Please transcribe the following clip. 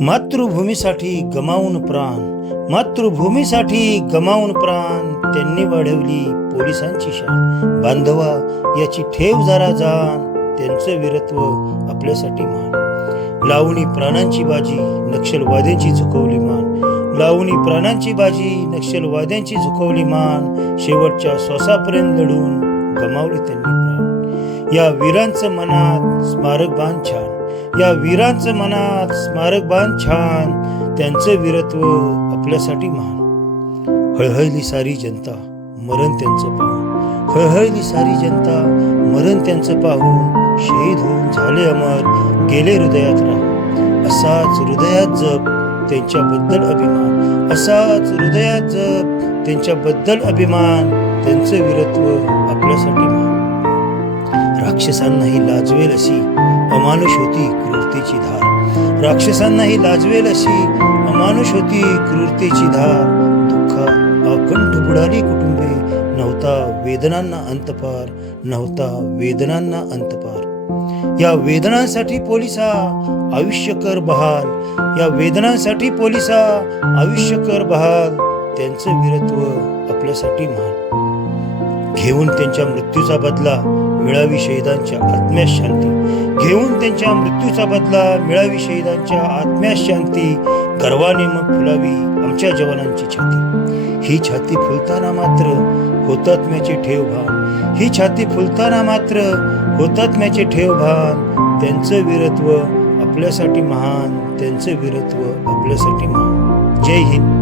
मातृभूमीसाठी गमावून प्राण मातृभूमीसाठी गमावून प्राण त्यांनी वाढवली पोलिसांची शान. बांधवा याची ठेव जरा जाण त्यांचं वीरत्व आपल्यासाठी मान. लावणी प्राणांची बाजी नक्षलवाद्यांची झुकवली मान. लावणी प्राणांची बाजी नक्षलवाद्यांची झुकवली मान. शेवटच्या श्वासापर्यंत लढून गमावले त्यांनी प्राण. या वीरांचं मनात स्मारक बांध छान या वीरांचं मनात स्मारक बांध छान त्यांचं वीरत्व आपल्यासाठी महान. हळहळली सारी जनता मरण त्यांचं पाहून हळहळली सारी जनता मरण त्यांचं पाहून शहीद होऊन झाले अमर गेले हृदयात राहून असाच हृदयात जप त्यांच्याबद्दल अभिमान असाच हृदयात जप त्यांच्याबद्दल अभिमान त्यांचं वीरत्व आपल्यासाठी महान. राक्षसांनाही लाजवेल अशी अमानुष होती क्रूरतेची धार. राक्षसांनाही लाजवेल अशी अमानुष होती क्रूरतेची धार. दुःखात अखंड बुडाली कुटुंबे नव्हता वेदनांना अंतपार नव्हता वेदनांना अंतपार. या वेदनांसाठी पोलिसा आयुष्य कर बहाल. या वेदनांसाठी पोलिसा आयुष्य कर बहाल. त्यांचं वीरत्व आपल्यासाठी महान. घेऊन त्यांच्या मृत्यूचा बदला मिळावी शहीदांच्या आत्म्यास शांती. घेऊन त्यांच्या मृत्यूचा बदला मिळावी शहीदांच्या आत्म्यास शांती. गर्वाने मग फुलावी आमच्या जवानांची छाती. ही छाती फुलताना मात्र होतात्म्याचे ठेव भान ही छाती फुलताना मात्र होतात्म्याचे ठेव भान त्यांचं वीरत्व आपल्यासाठी महान. त्यांचं वीरत्व आपल्यासाठी महान. जय हिंद.